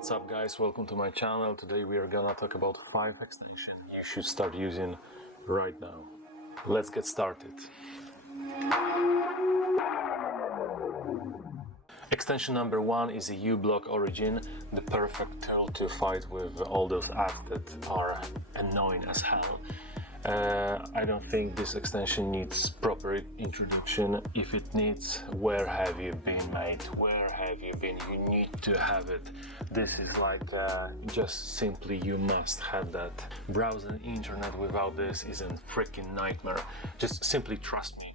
What's up guys, welcome to my channel. Today we are gonna talk about 5 extensions you should start using right now. Let's get started. Extension number 1 is a uBlock Origin, the perfect tool to fight with all those apps that are annoying as hell. I don't think this extension needs proper introduction. If it needs, where have you been, mate? Where have you been? You need to have it. This is like just simply you must have that. Browsing internet without this is a freaking nightmare. Just simply trust me.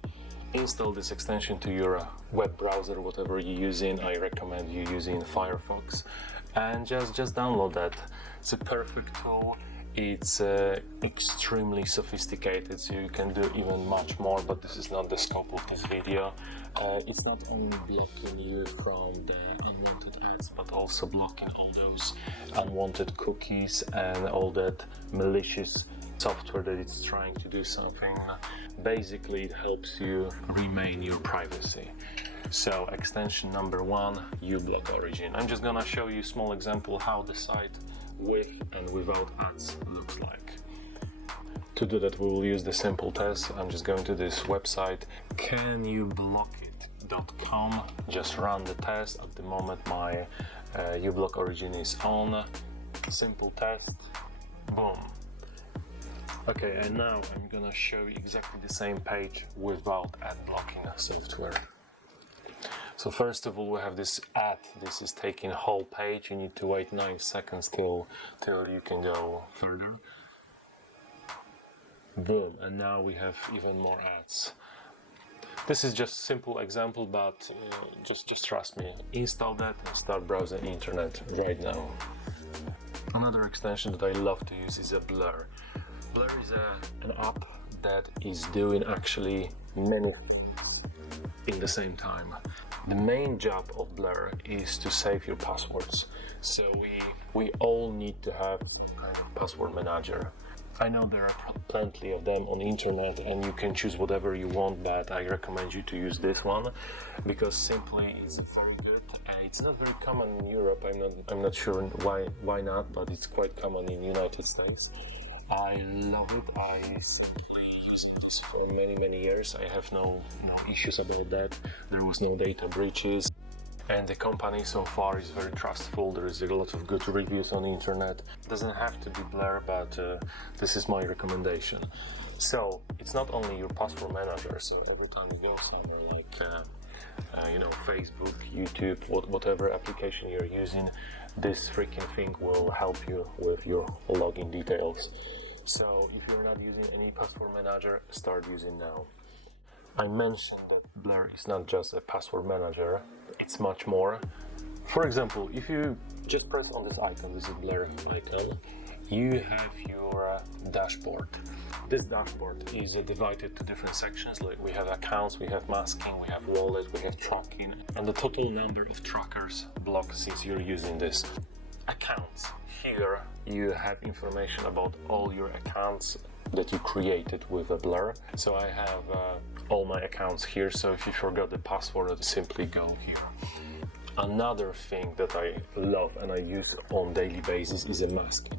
Install this extension to your web browser, whatever you're using. I recommend you using Firefox, and just download that. It's a perfect tool. It's extremely sophisticated, so you can do even much more, but this is not the scope of this video. It's not only blocking you from the unwanted ads, but also blocking all those unwanted cookies and all that malicious software that it's trying to do something. Basically, it helps you remain your privacy. So extension number 1, uBlock Origin. I'm just gonna show you a small example how the site with and without ads looks like. To do that, we will use the simple test. I'm just going to this website, canyoublockit.com. Just run the test. At the moment my uBlock Origin is on. Simple test, boom. Okay, and now I'm gonna show you exactly the same page without ad blocking software. So first of all, we have this ad. This is taking whole page. You need to wait 9 seconds till you can go further. Boom, and now we have even more ads. This is just simple example, but just trust me. Install that and start browsing internet right now. Another extension that I love to use is a Blur. Blur is an app that is doing actually many things in the same time. The main job of Blur is to save your passwords. So we all need to have kind of password manager. I know there are plenty of them on the internet and you can choose whatever you want, but I recommend you to use this one because simply it's very good. It's not very common in Europe. I'm not sure why not, but it's quite common in the United States. I love it. I simply use this for many years. I have no issues about that. There was no data breaches, and the company so far is very trustful. There is a lot of good reviews on the internet. It doesn't have to be Blur, but this is my recommendation. So it's not only your password manager. So every time you go somewhere like Facebook, YouTube, whatever application you're using, this freaking thing will help you with your login details. So if you're not using any password manager, start using now. I mentioned that Blur is not just a password manager, it's much more. For example, if you just press on this icon, this is Blur icon, you have your dashboard. This dashboard is divided to different sections. Like we have accounts, we have masking, we have wallet, we have tracking, and the total number of trackers blocked since you're using this. Accounts. Here you have information about all your accounts that you created with a Blur. So I have all my accounts here, so if you forgot the password, simply go here. Another thing that I love and I use on daily basis is a masking.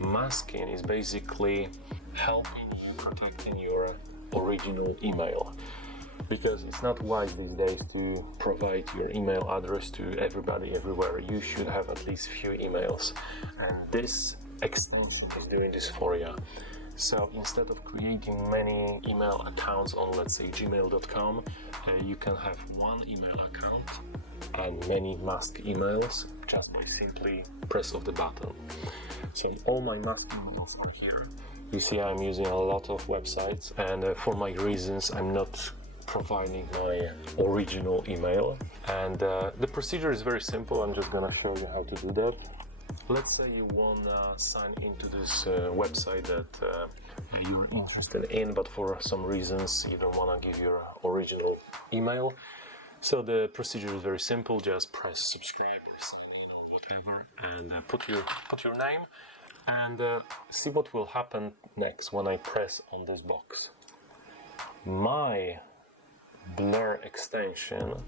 Masking is basically helping you protecting your original email, because it's not wise these days to provide your email address to everybody everywhere. You should have at least few emails, and this extension is doing this for you. So instead of creating many email accounts on, let's say, gmail.com, you can have one email account and many masked emails just by simply press of the button. So all my masked emails are here. You see I'm using a lot of websites, and for my reasons I'm not providing my original email, and the procedure is very simple. I'm just gonna show you how to do that. Let's say you wanna sign into this website that you're interested in, but for some reasons you don't wanna give your original email. So the procedure is very simple. Just press subscribe or sign in or whatever, and put your name, and see what will happen next when I press on this box. My Blur extension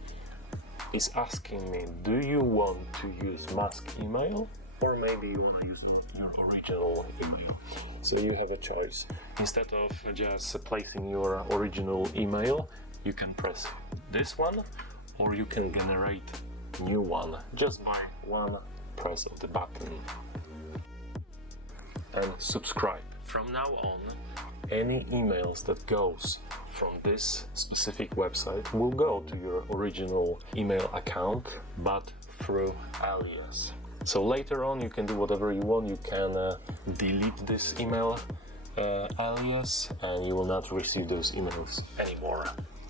is asking me, do you want to use mask email, or maybe you want to use your original email? So you have a choice. Instead of just placing your original email, you can press this one, or you can generate new one just by one press of the button. And subscribe. From now on, any emails that goes from this specific website will go to your original email account, but through alias. So later on you can do whatever you want. You can delete this email alias, and you will not receive those emails anymore.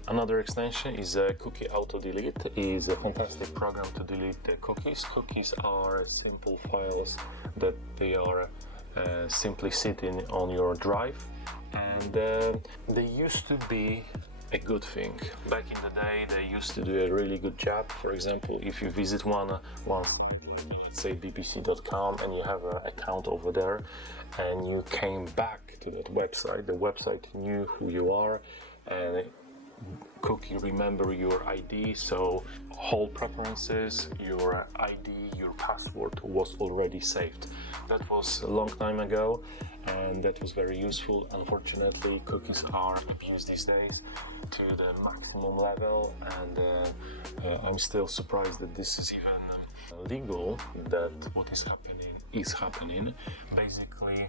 Another extension is Cookie AutoDelete. It is a fantastic program to delete the cookies. Cookies are simple files that they are simply sitting on your drive, and they used to be a good thing. Back in the day, they used to do a really good job. For example, if you visit one say bbc.com, and you have an account over there, and you came back to that website, the website knew who you are, and Cookie remember your ID, so whole preferences, your ID, your password was already saved. That was a long time ago, and that was very useful. Unfortunately, cookies are abused these days to the maximum level, and I'm still surprised that this is even legal, that what is happening. Basically,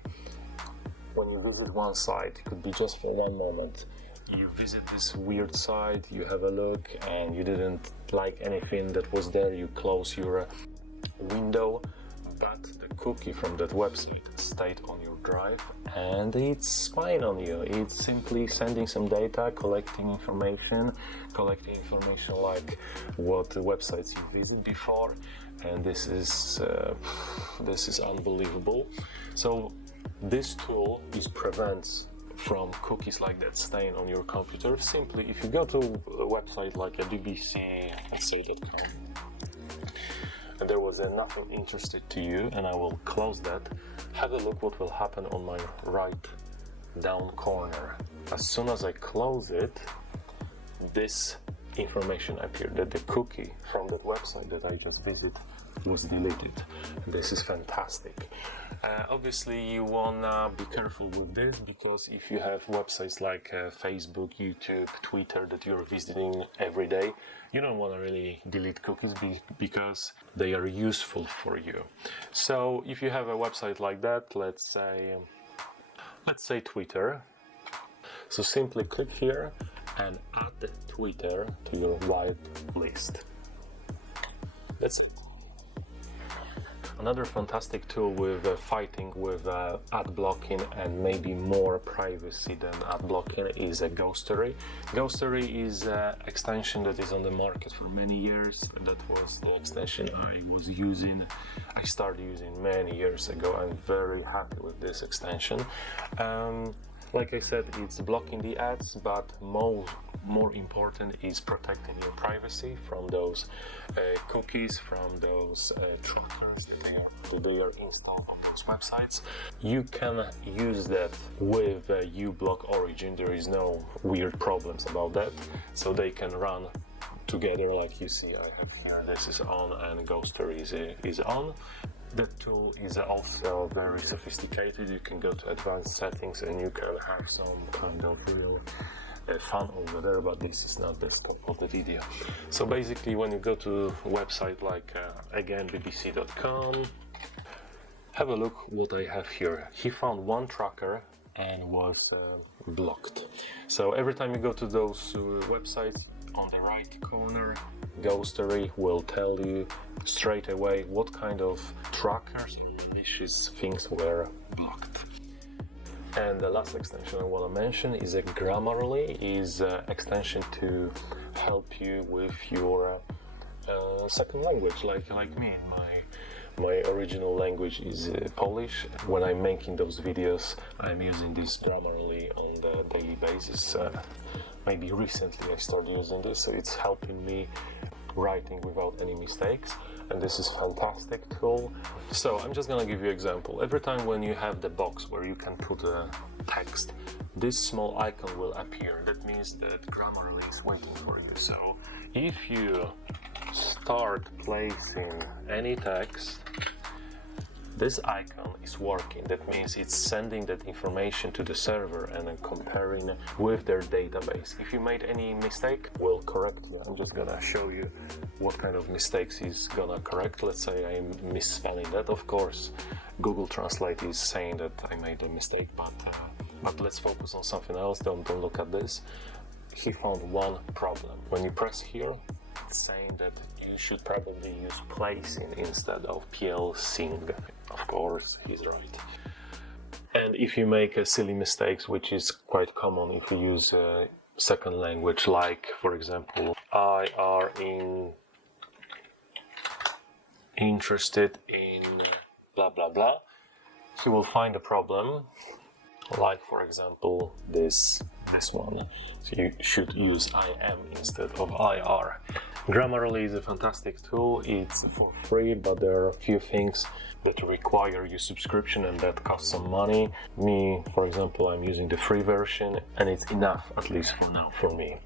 when you visit one site, it could be just for one moment. You visit this weird site, you have a look, and you didn't like anything that was there, you close your window, but the cookie from that website stayed on your drive, and it's spying on you. It's simply sending some data, collecting information like what websites you visited before, and this is unbelievable. So this tool prevents from cookies like that staying on your computer. Simply, if you go to a website like a bbc.com, and there was nothing interested to you, and I will close that, have a look what will happen on my right down corner. As soon as I close it, this information appeared that the cookie from that website that I just visited was deleted. This is fantastic. Obviously you wanna be careful with this, because if you have websites like Facebook, YouTube, Twitter that you're visiting every day, you don't want to really delete cookies because they are useful for you. So if you have a website like that, let's say Twitter, so simply click here and add Twitter to your white list. That's it. Another fantastic tool with fighting with ad blocking and maybe more privacy than ad blocking is a Ghostery. Ghostery is an extension that is on the market for many years. That was the extension I started using many years ago. I'm very happy with this extension. Like I said, it's blocking the ads, but more important is protecting your privacy from those cookies, from those trackers that they are installed on those websites. You can use that with uBlock Origin. There is no weird problems about that, so they can run together. Like you see, I have here, this is on and Ghostery is on. That tool is also very sophisticated. You can go to advanced settings and you can have some kind of real fun over there, but this is not the scope of the video. So basically, when you go to a website like again bbc.com, have a look what I have here. He found one tracker and was blocked. So every time you go to those websites, on the right corner, Ghostery will tell you straight away what kind of trackers and malicious things were blocked. And the last extension I want to mention is a Grammarly, is an extension to help you with your second language, like me. My original language is Polish. When I'm making those videos, I'm using this Grammarly on the daily basis. Maybe recently I started using this, so it's helping me writing without any mistakes, and this is fantastic tool. So I'm just gonna give you an example. Every time when you have the box where you can put a text, this small icon will appear. That means that Grammarly is waiting for you. So if you start placing any text, this icon is working. That means it's sending that information to the server and then comparing with their database. If you made any mistake, we'll correct you. I'm just gonna show you what kind of mistakes he's gonna correct. Let's say I'm misspelling that. Of course, Google Translate is saying that I made a mistake, but let's focus on something else. Don't look at this. He found one problem. When you press here, it's saying that you should probably use placing instead of plsing. Of course, he's right. And if you make silly mistakes, which is quite common if you use a second language, like for example, I are interested in blah blah blah, so you will find a problem. Like for example this one, so you should use I am instead of IR. Grammarly is a fantastic tool. It's for free, but there are a few things that require your subscription and that cost some money. Me, for example, I'm using the free version and it's enough, at least for now, for me.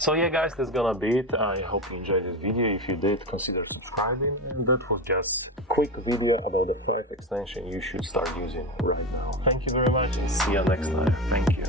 So yeah guys, that's gonna be it. I hope you enjoyed this video. If you did, consider subscribing, and that was just a quick video about the first extension you should start using right now. Thank you very much and see you next time. Thank you.